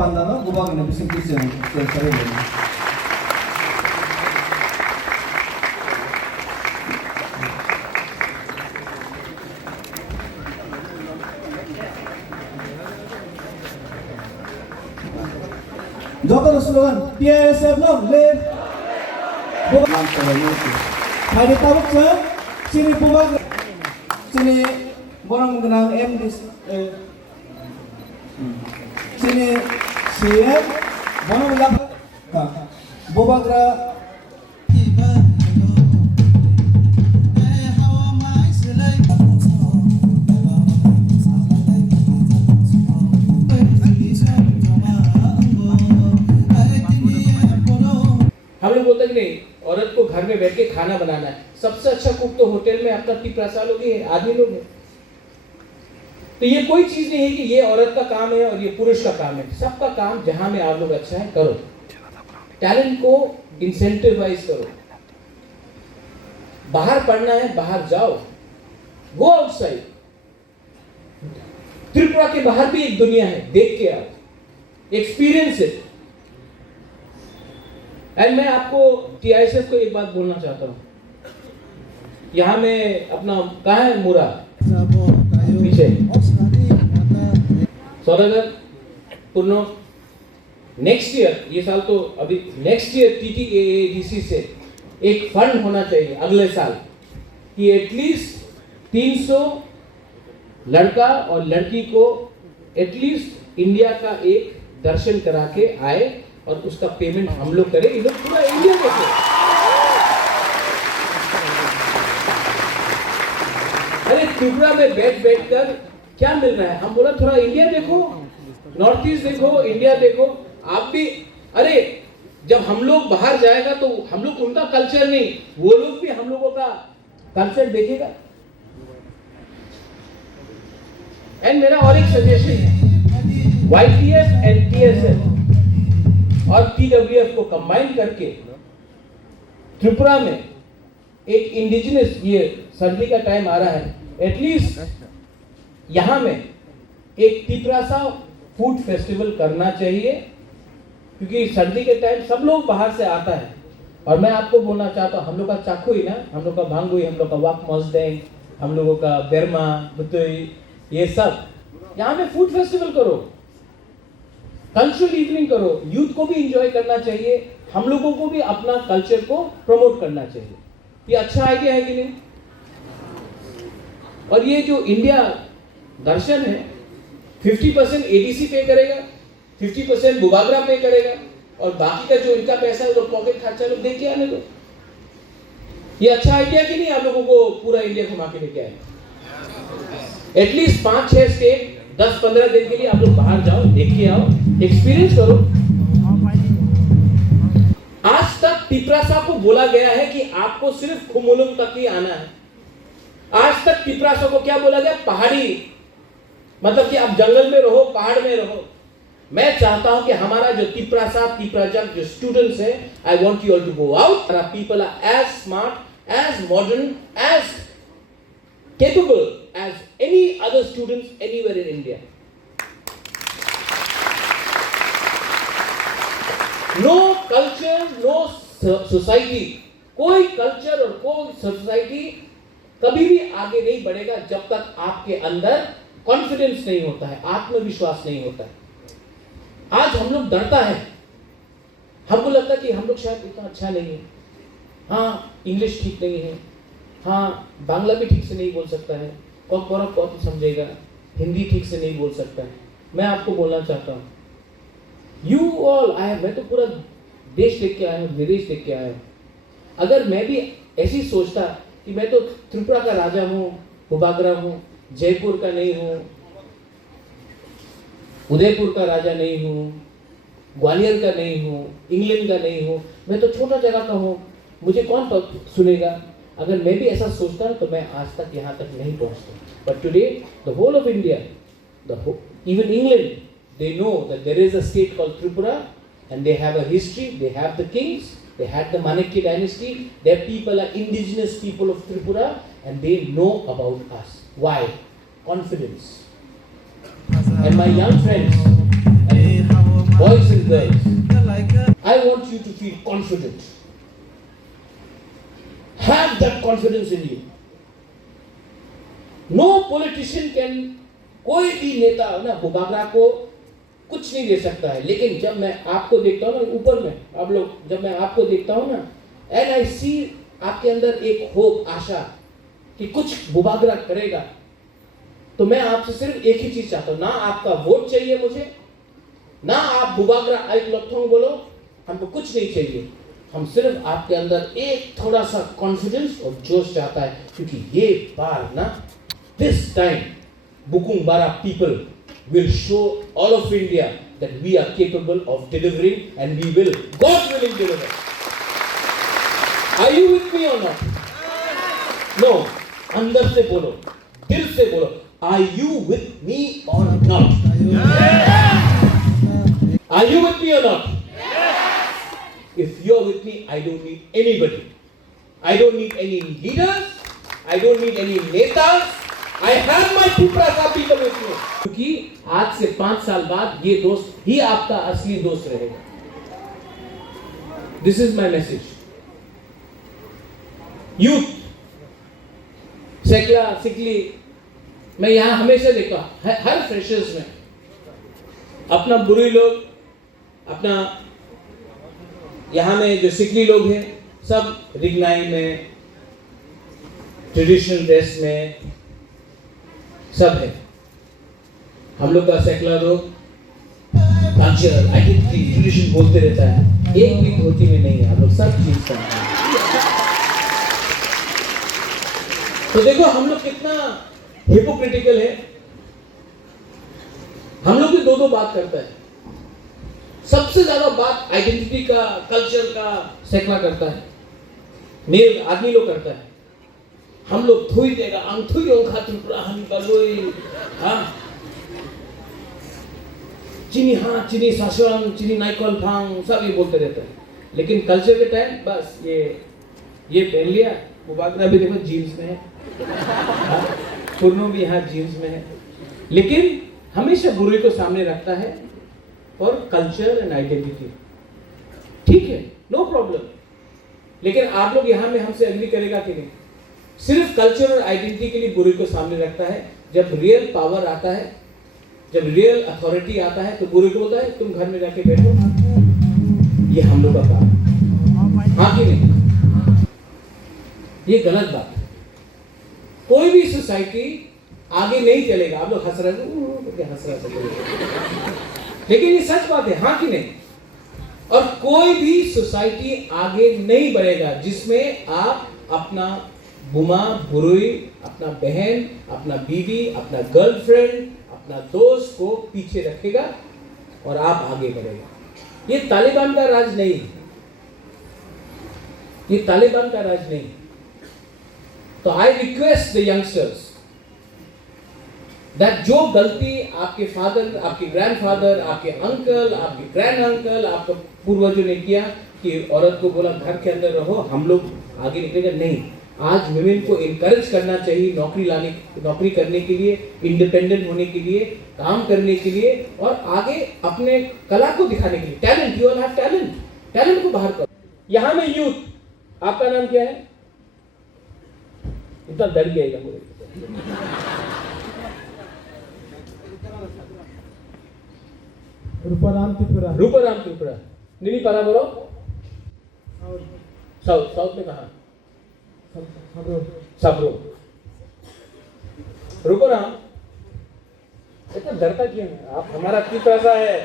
Pandano, Bubag na bising kisyon sa sarili. Doktor slogan, PSF long live. Bubag sa YouTube. Hari tabuk sa sini Bubag. Sini borang mengenang MD. Sini CM mana ulang Bobagra हम लोग बोलते हैं कि नहीं, औरत को घर में बैठ के खाना बनाना है। सबसे अच्छा कुक तो होटल में अपना 30 साल लोग हैं, आदमी लोग हैं। तो ये कोई चीज नहीं है कि ये औरत का काम है और ये पुरुष का काम है। सबका काम जहां में आप लोग अच्छा है करो, टैलेंट को इंसेंटिवाइज करो। बाहर पढ़ना है, बाहर जाओ, गो आउटसाइड। त्रिपुरा के बाहर भी एक दुनिया है, देख के आओ, एक्सपीरियंस इट। एंड मैं आपको TISF को एक बात बोलना चाहता हूं। यहां में अपना कहाँ है मुरा पीछे सौदागर पूर्णो, नेक्स्ट ईयर, ये साल तो अभी, नेक्स्ट ईयर TTAADC से एक फंड होना चाहिए अगले साल कि एटलीस्ट 300 लड़का और लड़की को एटलीस्ट इंडिया का एक दर्शन करा के आए और उसका पेमेंट हम लोग करें। ये लोग पूरा इंडिया देखे। अरे त्रिपुरा में बैठ कर क्या मिल रहा है? हम बोला थोड़ा इंडिया देखो, नॉर्थ ईस्ट देखो, इंडिया देखो। आप भी, अरे जब हम लोग बाहर जाएगा तो हम लोग उनका कल्चर नहीं, वो लोग भी हम लोगों का कल्चर देखेगा। एंड मेरा और एक सजेशन है, YPF एंड TSF और TWF को कंबाइन करके त्रिपुरा में एक इंडिजिनस, ये सर्दी का टाइम आ रहा है, एटलीस्ट यहाँ में एक तिपरासा फूड फेस्टिवल करना चाहिए, क्योंकि सर्दी के टाइम सब लोग बाहर से आता है। और मैं आपको बोलना चाहता हूँ, हम लोग का चाकुई ना, हम लोग का भांगुई, हम लोग का वाक मॉस्डेंग, हम लोगों का बेरमा बुतुई, ये सब यहाँ में फूड फेस्टिवल करो, कल्चरल इवनिंग करो, यूथ को भी एंजॉय करना चाहिए, हम लोगों को भी अपना कल्चर को प्रमोट करना चाहिए। ये अच्छा आइडिया है कि नहीं? और ये जो इंडिया दर्शन है, 50% ADC पे करेगा, 50% बुबागरा पे करेगा, और बाकी का जो इनका पैसा है लोग पॉकेट खर्चा लोग दे के आने दो। ये अच्छा आइडिया कि नहीं? आप लोगों को पूरा इंडिया घुमा के लेके आए, एटलीस्ट 5-6 स्टेट 10-15 दिन के लिए आप लोग बाहर जाओ, देख के आओ, एक्सपीरियंस करो। आज तक तिपरासा को बोला गया है कि आपको सिर्फ खुमुलुंग तक ही आना है। आज तक तिपरासा को क्या बोला गया? पहाड़ी, मतलब कि आप जंगल में रहो, पहाड़ में रहो। मैं चाहता हूं कि हमारा जो तिपराजक जो स्टूडेंट्स है, I want you all to go out. People are as smart, as modern, as capable as any other students anywhere in India. No culture, no society, कोई कल्चर और कोई सोसाइटी कभी भी आगे नहीं बढ़ेगा जब तक आपके अंदर कॉन्फिडेंस नहीं होता है, आत्मविश्वास नहीं होता है। आज हम लोग डरता है, हमको लगता है कि हम लोग शायद इतना अच्छा नहीं है, हाँ इंग्लिश ठीक नहीं है, हाँ बांग्ला भी ठीक से नहीं बोल सकता है, कौन समझेगा, हिंदी ठीक से नहीं बोल सकता है। मैं आपको बोलना चाहता हूँ, यू ऑल, मैं तो पूरा देश देख के आया हूँ, विदेश देख के आया हूँ। अगर मैं भी ऐसी सोचता कि मैं तो त्रिपुरा का राजा हूँ, बुबागरा हूँ, जयपुर का नहीं हूँ, उदयपुर का राजा नहीं हूँ, ग्वालियर का नहीं हूँ, इंग्लैंड का नहीं हूँ, मैं तो छोटा जगह का हूँ, मुझे कौन सुनेगा? अगर मैं भी ऐसा सोचता तो मैं आज तक यहाँ तक नहीं पहुँचता। But today the whole of India, even England, they know that there is a state called Tripura and they have a history, they have the kings, they had the Manakya dynasty, their people are indigenous people of Tripura and they know about us. Why? Confidence. And my young friends, you to feel confident. Have that confidence in you. No politician can, कोई भी नेता ना बुबागरा को कुछ नहीं दे सकता है, लेकिन जब मैं आपको देखता हूँ ना ऊपर में, आप लोग, जब मैं आपको देखता हूँ ना, and I see आपके अंदर एक होप, आशा कि कुछ बुबागरा करेगा, तो मैं आपसे सिर्फ एक ही चीज चाहता हूँ, ना आपका वोट चाहिए मुझे, ना आप बुबागरा आइक लथोंग बोलो, हमको कुछ नहीं चाहिए, हम सिर्फ आपके अंदर एक थोड़ा सा कॉन्फिडेंस और जोश चाहता है, क्योंकि ये बार ना, this time Bukung Bara people will show all of India that we are capable of delivering, and we will, God willing, deliver. Are you with me or not? No. अंदर से बोलो, दिल से बोलो, are you with me or not? Are you with me or not? If you're with me, I don't need anybody. I don't need any leaders. I don't need any netas. I have my Tiprasa people with me. क्योंकि आज से 5 साल बाद ये दोस्त ही आपका असली दोस्त रहेगा. This is my message. Youth, सेकला, सिकली, मैं यहाँ हमेशा देखता हूँ, हर फ्रेशर्स में अपना बुरी लोग, अपना यहाँ में जो सिकली लोग हैं, सब रिगनाई में, ट्रेडिशनल ड्रेस में सब है. हम लोग का सेकुलर लोग कल्चर, आइडेंटिटी, ट्रेडिशन बोलते रहता है, एक भी धोती में नहीं है. हम लोग सब चीज करते हैं. तो देखो हम लोग कितना हिपोक्रिटिकल है. हम लोग भी दो बात करता है. सबसे ज्यादा बात आइडेंटिटी का, कल्चर का सेकुलर करता है, मेल आदमी लोग करता है. हम लोग थोई देगा, हम थोई होगा, तुम हम कलोई, हाँ, चीनी, हाँ चीनी सासुराम, चीनी नाइकल भांग, सब ये बोलते रहते हैं. लेकिन कल्चर के टाइम बस ये पहन लिया. बुबागरा भी देखो जीन्स में है, पुरनो भी यहाँ जीन्स में है, लेकिन हमेशा बुराई को सामने रखता है और कल्चर एंड आइडेंटिटी. ठीक है, नो प्रॉब्लम. लेकिन आप लोग यहाँ में हमसे एग्री करेगा कि नहीं? सिर्फ कल्चर और आइडेंटिटी के लिए बुराई को सामने रखता है. जब रियल पावर आता है, जब रियल अथॉरिटी आता है, तो बुराई को बोलता है तुम घर में जाके बैठो. ये हम लोग का काम है, हाँ कि नहीं? ये गलत बात है. कोई भी सोसाइटी आगे नहीं चलेगा. आप लोग हंस रहे, लेकिन ये सच बात है, हाँ कि नहीं? और कोई भी सोसाइटी आगे नहीं बढ़ेगा जिसमें आप अपना बुमा, बुरुई, अपना बहन, अपना बीवी, अपना गर्लफ्रेंड, अपना दोस्त को पीछे रखेगा और आप आगे बढ़ेगा. ये तालिबान का राज नहीं, ये तालिबान का राज नहीं. तो I request the youngsters that जो गलती आपके फादर, आपके ग्रैंडफादर, आपके अंकल, आपके ग्रैंड अंकल, आपके पूर्वजों ने किया कि औरत को बोला घर के अंदर रहो, हम लोग आगे निकलेंगे, नहीं. आज विमेन को इनकरेज करना चाहिए नौकरी करने के लिए, इंडिपेंडेंट होने के लिए, काम करने के लिए और आगे अपने कला को दिखाने के लिए. Talent, you all have talent, talent को बाहर करो. यहाँ में यूथ, आपका नाम क्या है? इतना डर गया मुझे. रूपाराम त्रिपुरा. रूपाराम त्रिपुरा. नीली पारा बोलो. साउथ में कहा? सबरो. रूपाराम, इतना डरता क्यों है? आप हमारा त्रिपुरा सा है,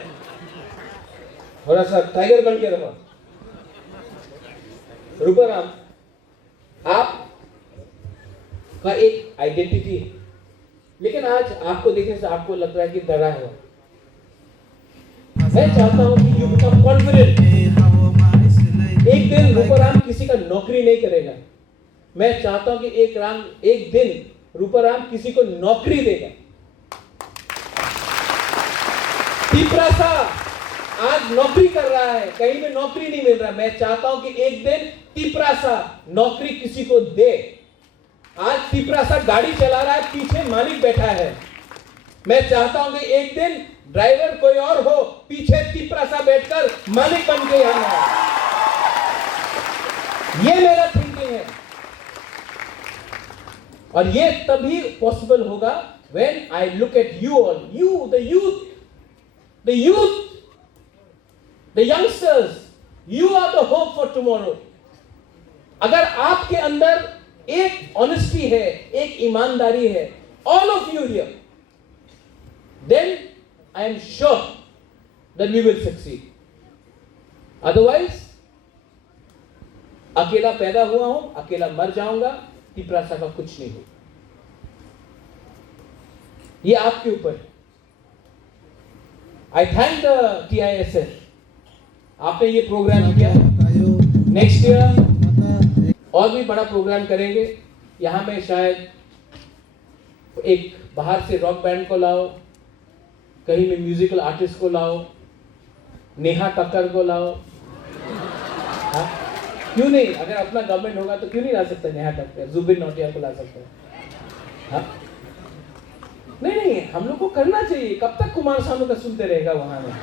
थोड़ा सा टाइगर बन के रहो. रूपाराम, आप का एक आइडेंटिटी है, लेकिन आज आपको देखने से आपको लग रहा है कि डरा है. मैं चाहता हूं कि यू बिकम कॉन्फिडेंट. एक दिन रूपाराम किसी का नौकरी नहीं करेगा. मैं चाहता हूं कि एक दिन रूपाराम किसी को नौकरी देगा. तिपरासा आज नौकरी कर रहा है, कहीं में नौकरी नहीं मिल रहा. मैं चाहता हूं कि एक दिन तिपरासा नौकरी किसी को दे. आज तिपरासा गाड़ी चला रहा है, पीछे मालिक बैठा है. मैं चाहता हूं कि एक दिन ड्राइवर कोई और हो, पीछे तिपरासा बैठकर मालिक बन के आना है. ये मेरा थिंकिंग है। और ये तभी पॉसिबल होगा when I look at you all, you, the youth, the youngsters, you are the hope for tomorrow. अगर आपके अंदर एक ऑनेस्टी है, एक ईमानदारी है, all of you here, then I am sure that we will succeed. Otherwise, अकेला पैदा हुआ हूं, अकेला मर जाऊंगा, तिपरासा का कुछ नहीं हो। ये आपके ऊपर है। आई थैंक द TISF, आपने ये प्रोग्राम किया। नेक्स्ट ईयर और भी बड़ा प्रोग्राम करेंगे। यहां में शायद एक बाहर से रॉक बैंड को लाओ, कहीं में म्यूजिकल आर्टिस्ट को लाओ, नेहा कक्कर को लाओ। हाँ? क्यों नहीं? अगर अपना गवर्नमेंट होगा तो क्यों नहीं ला सकता नेहा कक्कर, जुबिन नौटियाल को ला सकता है। हाँ? नहीं, हम लोग को करना चाहिए। कब तक कुमार सानू का सुनते रहेगा वहां में?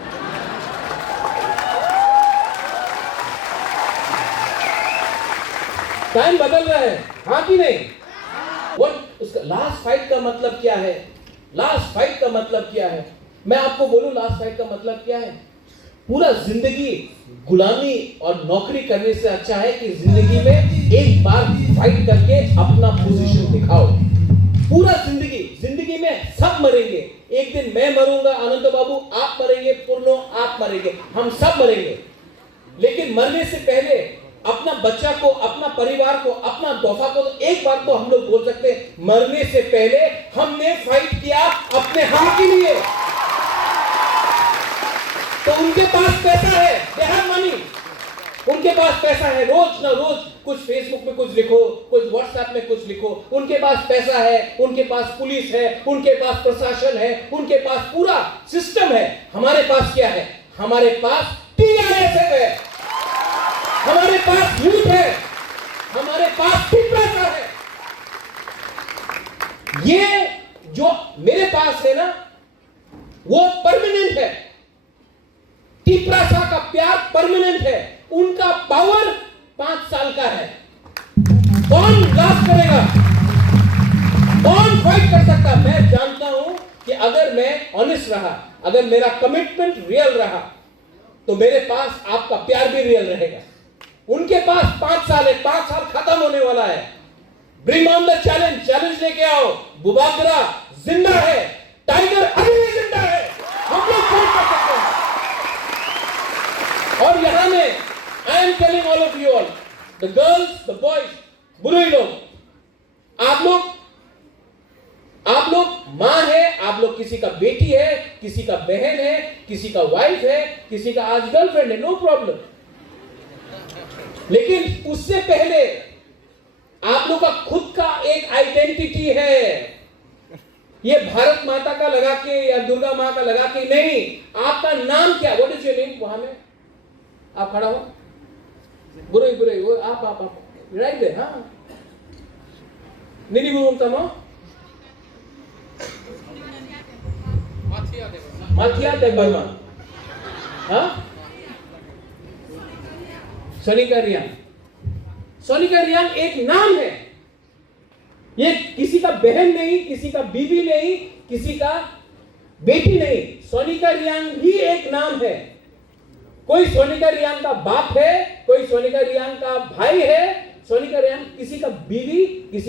टाइम बदल रहा है, हाँ कि नहीं? उसका लास्ट फाइट का मतलब क्या है? लास्ट फाइट का मतलब क्या है? मैं आपको बोलूं लास्ट फाइट का मतलब क्या है? पूरा जिंदगी गुलामी और नौकरी करने से अच्छा है कि जिंदगी में एक बार फाइट करके अपना पोजीशन दिखाओ। पूरा जिंदगी में सब मरेंगे। एक दिन मैं मरूंगा, आनंद बाबू आप मरेंगे, पूर्णो आप मरेंगे, हम सब मरेंगे। लेकिन मरने से पहले अपना बच्चा को, अपना परिवार को, अपना तोहफा को, तो एक बार तो हम लोग बोल सकते हैं, मरने से पहले हमने फाइट किया अपने हाँ के लिए। तो उनके पास पैसा है, दे हैव मनी, उनके पास पैसा है। रोज ना रोज कुछ फेसबुक में कुछ लिखो, कुछ व्हाट्सएप में कुछ लिखो। उनके पास पैसा है, उनके पास पुलिस है, उनके पास प्रशासन है, उनके पास पूरा सिस्टम है। हमारे पास क्या है? हमारे पास TISF है, हमारे पास यूथ है, हमारे पास तिपरासा है। ये जो मेरे पास है ना, वो परमानेंट है। तिपरासा का प्यार परमानेंट है। उनका पावर 5 साल का है। कौन लास्ट करेगा? कौन फाइट कर सकता? मैं जानता हूं कि अगर मैं ऑनेस्ट रहा, अगर मेरा कमिटमेंट रियल रहा, तो मेरे पास आपका प्यार भी रियल रहेगा। उनके पास 5 साल है, 5 साल खत्म होने वाला है। ब्रिंग ऑन द चैलेंज लेके आओ। बुबाकरा जिंदा है, टाइगर अभी भी जिंदा है, हम लोग फाइट कर सकते हैं। और यहां में I am telling all of you all, the girls, the boys, बुरे लोग, आप लोग मां है, आप लोग किसी का बेटी है, किसी का बहन है, किसी का वाइफ है, किसी का आज गर्लफ्रेंड है, नो प्रॉब्लम। लेकिन उससे पहले आप लोग का खुद का एक आइडेंटिटी है। ये भारत माता का लगा के या दुर्गा मां का लगा के नहीं। आपका नाम क्या? What is your name? वहां में आप खड़ा हो, बुरे वो आप राइट दे। हाँ, नहीं बोलता मां माथिया दे बर्मा। हाँ, सोनिका रियांग एक नाम है। ये किसी का बहन नहीं, किसी का बीवी नहीं, किसी का बेटी नहीं। सोनिका रियांग भी एक नाम है। कोई सोनिका रियांग का बाप है, कोई सोनिका रियांग का भाई है। सोनिका रियांग किसी का बीवी, किसी